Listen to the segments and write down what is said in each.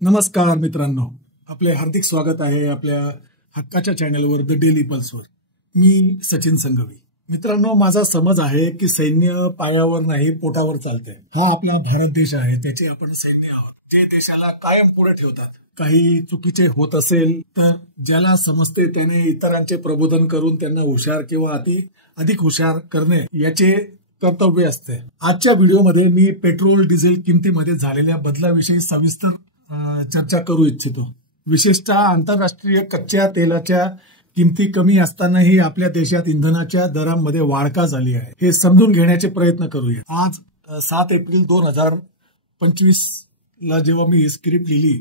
नमस्कार मित्रांनो, आपले हार्दिक स्वागत आहे आपल्या हक्काच्या चॅनलवर द डेली पल्सवर। मी सचिन संघवी। मित्रांनो, माझा समज आहे की सैन्य पायावर नाही पोटावर चालते। हा आपला भारत देश आहे, त्याचे आपण सैन्य आहोत, जे देशाला कायम पुढे ठेवतात। काही चुकीचे होत असेल तर ज्याला समजते त्याने इतरांचे प्रबोधन करून त्यांना हुशार किंवा अधिक हुशार करणे याचे कर्तव्य असते। आजच्या व्हिडिओमध्ये मी पेट्रोल डिझेल किमतीमध्ये झालेल्या बदलाविषयी सविस्तर चर्चा करू इच्छितो। विशेषतः आंतरराष्ट्रीय कच्च्या तेलाच्या किमती कमी असतानाही आपल्या देशात इंधनाच्या दरांमध्ये वाढ का झाली आहे हे समजून घेण्याचे प्रयत्न करूया। आज 7 एप्रिल 2025 ला जेव्हा मी ही स्क्रिप्ट लिहिली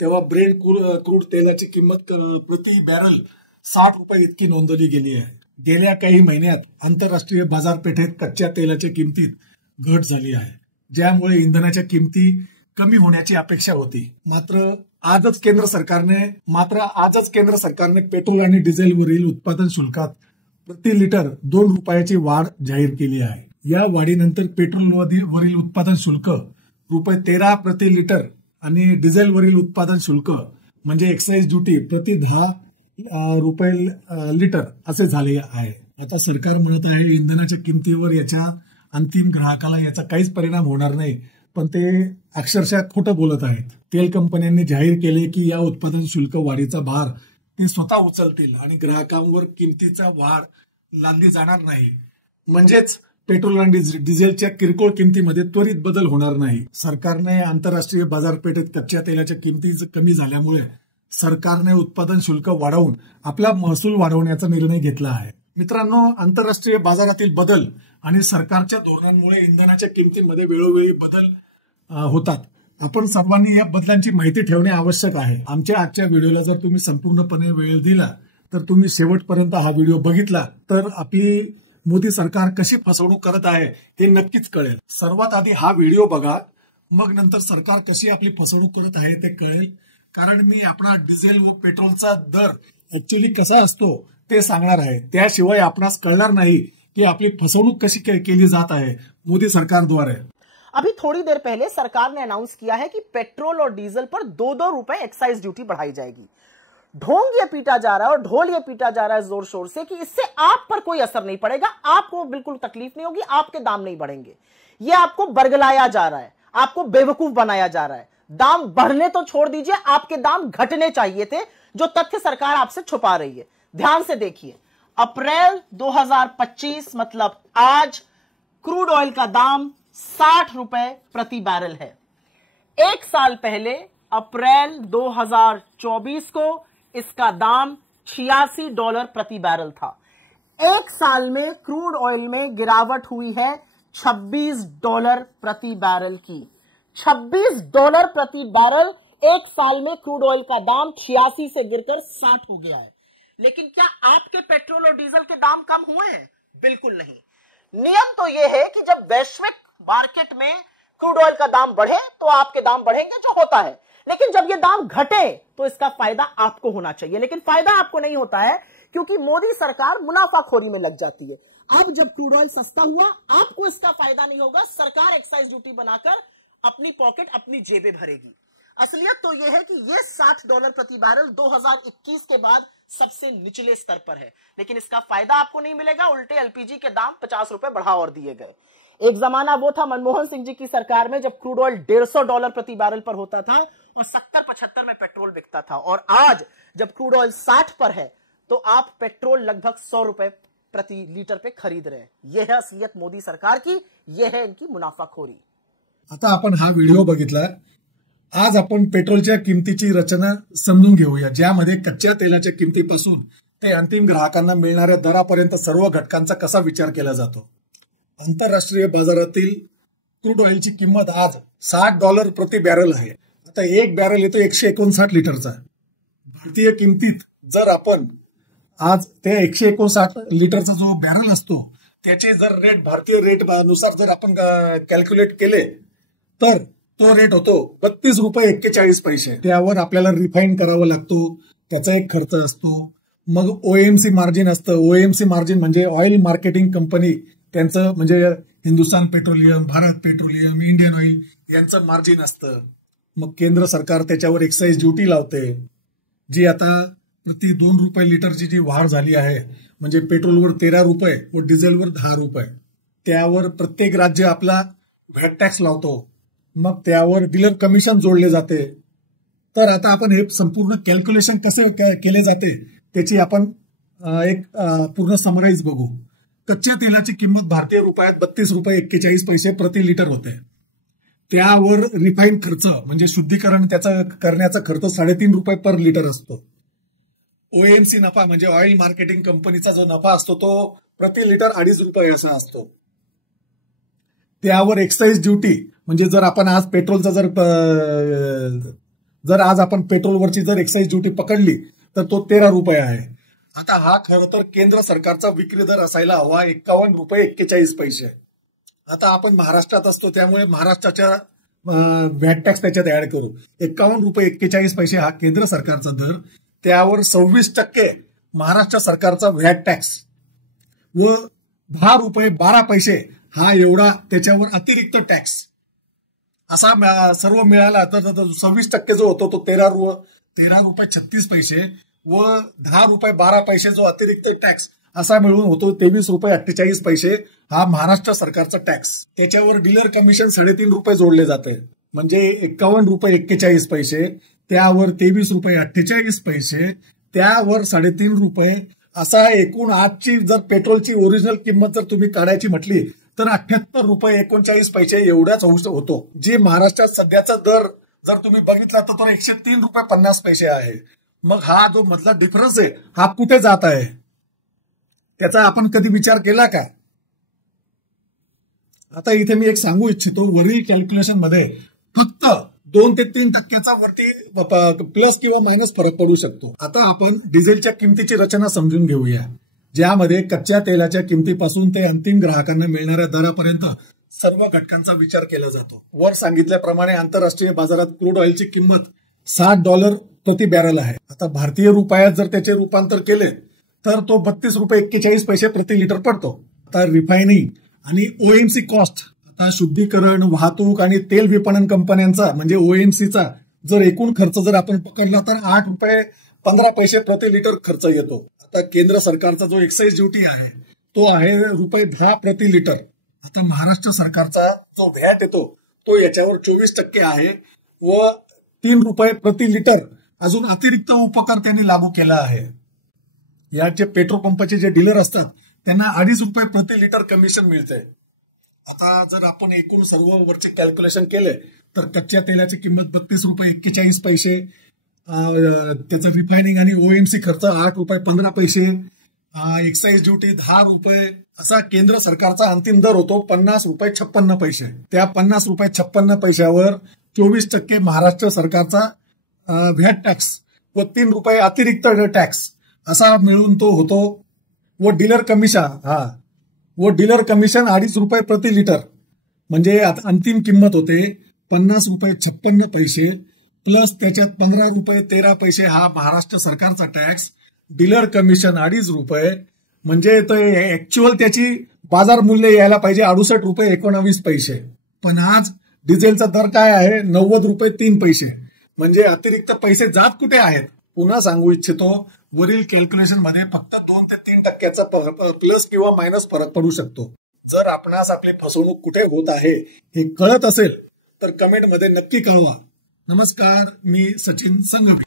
तेव्हा ब्रेंट क्रूड तेलाची किंमत प्रति बॅरल 60 रुपये इतकी नोंदवली गेली आहे। गेल्या काही महिन्यात आंतरराष्ट्रीय बाजारपेठेत कच्च्या तेलाच्या किमतीत घट झाली आहे, ज्यामुळे इंधनाच्या किमती कमी होण्याची अपेक्षा होती। मात्र आजच केंद्र सरकारने पेट्रोल आणि डिझेलवरील उत्पादन शुल्कात प्रति लिटर 2 रुपयाची वाढ जाहीर केली आहे। या वाढीनंतर पेट्रोलवरील उत्पादन शुल्क ₹13 प्रति लिटर आणि डिझेलवरील उत्पादन शुल्क म्हणजे एक्साईज ड्युटी प्रति 10 रुपये लिटर असे झाले आहे। आता सरकार म्हणत आहे इंधनाच्या किमतीवर याच्या अंतिम ग्राहकाला याचा काहीच परिणाम होणार नाही, पण ते अक्षरशः खोटं बोलत आहेत। तेल कंपन्यांनी जाहीर केले की या उत्पादन शुल्क वाढीचा भार ते स्वतः उचलतील आणि ग्राहकांवर किमतीचा वाढ लादली जाणार नाही। म्हणजेच पेट्रोल आणि डिझेलच्या किरकोळ किमतीमध्ये त्वरित बदल होणार नाही। सरकारने आंतरराष्ट्रीय बाजारपेठेत कच्च्या तेलाच्या किमती कमी झाल्यामुळे सरकारने उत्पादन शुल्क वाढवून आपला महसूल वाढवण्याचा निर्णय घेतला आहे। मित्रांनो, आंतरराष्ट्रीय बाजारातील बदल आणि सरकारच्या धोरणांमुळे इंधनाच्या किमतीमध्ये वेळोवेळी बदल होतात। आपण सर्वांनी या बदलांची माहिती ठेवणे आवश्यक आहे। आमच्या आजच्या व्हिडिओला जर तुम्ही संपूर्णपणे वेळ दिला तर तुम्ही शेवटपर्यंत हा व्हिडिओ बघितला तर आपली मोदी सरकार कशी फसवणूक करत आहे ते नक्कीच कळेल। सर्वात आधी हा व्हिडिओ बघा, मग नंतर सरकार कशी आपली फसवणूक करत आहे ते कळेल। कारण मी आपला डिझेल व पेट्रोलचा दर ऍक्च्युअली कसा असतो ते सांगणार आहे। त्याशिवाय आपणास कळणार नाही कि आपली फसवणूक कशी केली जात आहे मोदी सरकार द्वारे। अभी थोड़ी देर पहले सरकार ने अनाउंस किया है कि पेट्रोल और डीजल पर 2-2 रुपए एक्साइज ड्यूटी बढ़ाई जाएगी। ढोंग ये पीटा जा रहा है और ढोल ये पीटा जा रहा है जोर शोर से कि इससे आप पर कोई असर नहीं पड़ेगा, आपको बिल्कुल तकलीफ नहीं होगी, आपके दाम नहीं बढ़ेंगे। ये आपको बरगलाया जा रहा है, आपको बेवकूफ बनाया जा रहा है। दाम बढ़ने तो छोड़ दीजिए, आपके दाम घटने चाहिए थे, जो तथ्य सरकार आपसे छुपा रही है। ध्यान से देखिए, अप्रैल 2025 मतलब आज क्रूड ऑयल का दाम 60 रुपए प्रति बैरल है। एक साल पहले अप्रैल 2024 को इसका दाम $86 प्रति बैरल था। एक साल में क्रूड ऑयल में गिरावट हुई है $26 प्रति बैरल की। $26 प्रति बैरल एक साल में क्रूड ऑयल का दाम 86 से गिरकर 60 हो गया है। लेकिन क्या आपके पेट्रोल और डीजल के दाम कम हुए हैं? बिल्कुल नहीं। नियम तो यह है कि जब वैश्विक मार्केट में क्रूड ऑयल का दाम बढ़े तो आपके दाम बढ़ेंगे, जो होता है। लेकिन जब ये दाम घटे तो इसका फायदा आपको होना चाहिए, लेकिन फायदा आपको नहीं होता है क्योंकि मोदी सरकार मुनाफाखोरी में लग जाती है। अब जब क्रूड ऑयल सस्ता हुआ आपको इसका फायदा नहीं होगा, सरकार एक्साइज ड्यूटी बनाकर अपनी पॉकेट अपनी जेबें भरेगी। असलियत तो यह है कि यह $60 प्रति बैरल 2021 के बाद सबसे निचले स्तर पर है, लेकिन इसका फायदा आपको नहीं मिलेगा। उल्टे एलपीजी के दाम 50 रुपए बढ़ा और दिए गए। एक जमाना वो था मनमोहन सिंह जी की सरकार में जब क्रूड ऑयल $150 प्रति बैरल पर होता था और 70-75 में पेट्रोल बिकता था, और आज जब क्रूड ऑयल 60 पर है तो आप पेट्रोल लगभग 100 रुपए प्रति लीटर पे खरीद रहे हैं। यह है असलियत मोदी सरकार की, यह है इनकी मुनाफाखोरी। आता आपण हा व्हिडिओ बघितला। आज आपण पेट्रोलच्या किमतीची रचना समजून घेऊया, ज्यामध्ये कच्च्या तेलाच्या किमतीपासून ते अंतिम ग्राहकांना मिळणाऱ्या दरापर्यंत सर्व घटकांचा कसा विचार केला जातो। आंतरराष्ट्रीय बाजारातील क्रूड ऑइलची किंमत आज $60 प्रति बॅरल आहे। आता एक बॅरल येतो 159 लिटरचा। भारतीय किमतीत जर आपण आज ते 159 लिटरचा जो बॅरल असतो त्याचे जर रेट भारतीय रेट नुसार जर आपण कॅल्क्युलेट केले तर तो रेट होतो ₹32.41। त्यावर आपल्याला रिफाईन करावा लागतो, त्याचा एक खर्च असतो। मग ओएमसी मार्जिन असतं। ओएमसी मार्जिन म्हणजे ऑइल मार्केटिंग कंपनी, त्यांचं म्हणजे Hindustan petroleum, Bharat petroleum, Indian oil यांचं मार्जिन असतं। मग केंद्र सरकार त्याच्यावर एक्साईज ड्युटी लावते, जी आता प्रति 2 रुपये लिटरची जी वाढ झाली आहे, म्हणजे पेट्रोलवर 13 रुपये व डिझेलवर 10 रुपये, त्यावर प्रत्येक राज्य आपला व्हॅट टॅक्स लावतो. मग त्यावर डीलर कमिशन जोडले जाते. तर आता आपण हे संपूर्ण कॅल्क्युलेशन कसे केले जाते त्याची आपण एक पूर्ण समराईज बघू. कच्च्या तेलाची किंमत भारतीय रुपयात 32 रुपये 41 पैसे प्रति लिटर होते. त्यावर रिफाईन खर्च म्हणजे शुद्धीकरण त्याचा करण्याचा खर्च 3.5 रुपये पर लिटर असतो. ओएमसी नफा म्हणजे ऑइल मार्केटिंग कंपनीचा जो नफा असतो तो प्रति लिटर 2.5 रुपये असा असतो. त्यावर एक्साईज ड्युटी म्हणजे जर आपण आज पेट्रोलचा जर आज आपण पेट्रोलवरची जर एक्साईज ड्युटी पकडली तर तो 13 रुपये आहे. आता हा खरं तर केंद्र सरकारचा विक्री दर असायला हवा 51 रुपये 41 पैसे. आता आपण महाराष्ट्रात असतो त्यामुळे महाराष्ट्राच्या व्हॅट टॅक्स त्याच्यात ऍड करू. 51 रुपये 41 पैसे हा केंद्र सरकारचा दर, त्यावर 26% महाराष्ट्र सरकारचा व्हॅट टॅक्स व 10 रुपये 12 पैसे हा एवढा त्याच्यावर अतिरिक्त टॅक्स असा सर्व मिळाला तर 26% जो होतो तो 13 रुपये 36 पैसे व 10 रुपये 12 पैसे जो अतिरिक्त टॅक्स असा मिळून होतो 23 रुपये 48 पैसे हा महाराष्ट्र सरकारचा टॅक्स. त्याच्यावर डीलर कमिशन 3.5 रुपये जोडले जाते म्हणजे 51 रुपये 41 पैसे, त्यावर 23 रुपये 48 पैसे, त्यावर 3.5 रुपये असा एकूण आजची जर पेट्रोलची ओरिजिनल किंमत जर तुम्ही काढायची म्हटली तर 78 रुपये 39 पैसे एवढाच होतो. जे महाराष्ट्रात सध्याचा दर जर तुम्ही बघितला तर तो 103 रुपये 50 पैसे आहे. मग हा जो मधला डिफरन्स आहे हा कुठे जात आहे त्याचा आपण कधी विचार केला का? आता इथे मी एक सांगू इच्छितो, वरील कॅल्क्युलेशन मध्ये फक्त 2 ते 3% वरती प्लस किंवा मायनस फरक पडू शकतो. आता आपण डिझेलच्या किमतीची रचना समजून घेऊया, ज्यामध्ये कच्च्या तेलाच्या किमतीपासून ते अंतिम ग्राहकांना मिळणाऱ्या दरापर्यंत सर्व घटकांचा विचार केला जातो. वर सांगितल्याप्रमाणे आंतरराष्ट्रीय बाजारात क्रूड ऑइलची किंमत $60 प्रति बॅरल आहे. आता भारतीय रुपयात जर त्याचे रूपांतर केले तर तो 32 रुपये 41 पैसे प्रति लिटर पडतो. आता रिफायनिंग आणि ओएमसी कॉस्ट, आता शुद्धीकरण, वाहतूक आणि तेल विपणन कंपन्यांचा म्हणजे ओएमसीचा जर एकूण खर्च जर आपण पकडला तर 8 रुपये 15 पैसे प्रति लिटर खर्च येतो. आता केंद्र सरकारचा जो एक्साईज ड्युटी आहे तो आहे रुपये 10 प्रति लिटर. आता महाराष्ट्र सरकारचा जो व्हॅट येतो तो याच्यावर 24% आहे व 3 रुपये प्रति लिटर अजून अतिरिक्त उपकार त्यांनी लागू केला आहे. याचे पेट्रोल पंपाचे जे डीलर असतात त्यांना 2.5 रुपये प्रति लिटर कमिशन मिळते. आता जर आपण एकूण सर्व वरचे कॅल्क्युलेशन केले तर कच्च्या तेलाची किंमत 32 रुपये 41 पैसे, त्याचं रिफायनिंग आणि ओएमसी खर्च 8 रुपये 15 पैसे, एक्साईज ड्युटी 10 रुपये, असा केंद्र सरकारचा अंतिम दर होतो 50 रुपये 56 पैसे. त्या 50 रुपये 56 पैशावर 24% महाराष्ट्र सरकारचा व्हॅट टॅक्स व 3 रुपये अतिरिक्त टॅक्स असा मिळून तो होतो व डीलर कमिशन 2.5 रुपये प्रति लिटर म्हणजे आता अंतिम किंमत होते 50 रुपये 56 पैसे प्लस त्याच्यात 15 रुपये 13 पैसे हा महाराष्ट्र सरकारचा टॅक्स, डीलर कमिशन 2.5 रुपये म्हणजे ऍक्च्युअल त्याची बाजार मूल्य यायला पाहिजे 68 रुपये 19 पैसे. पण आज डिझेलचा दर काय आहे 90 रुपये 3 पैसे म्हणजे अतिरिक्त पैसे जात कुठे आहेत? पुन्हा सांगू इच्छितो, वरील कॅल्क्युलेशन मध्ये फक्त 2 ते 3% प्लस किंवा मायनस फरक पडू शकतो. जर आपणास आपली फसवणूक कुठे होत आहे हे कळत असेल तर कमेंटमध्ये नक्की कळवा. नमस्कार, मी सचिन संघवी.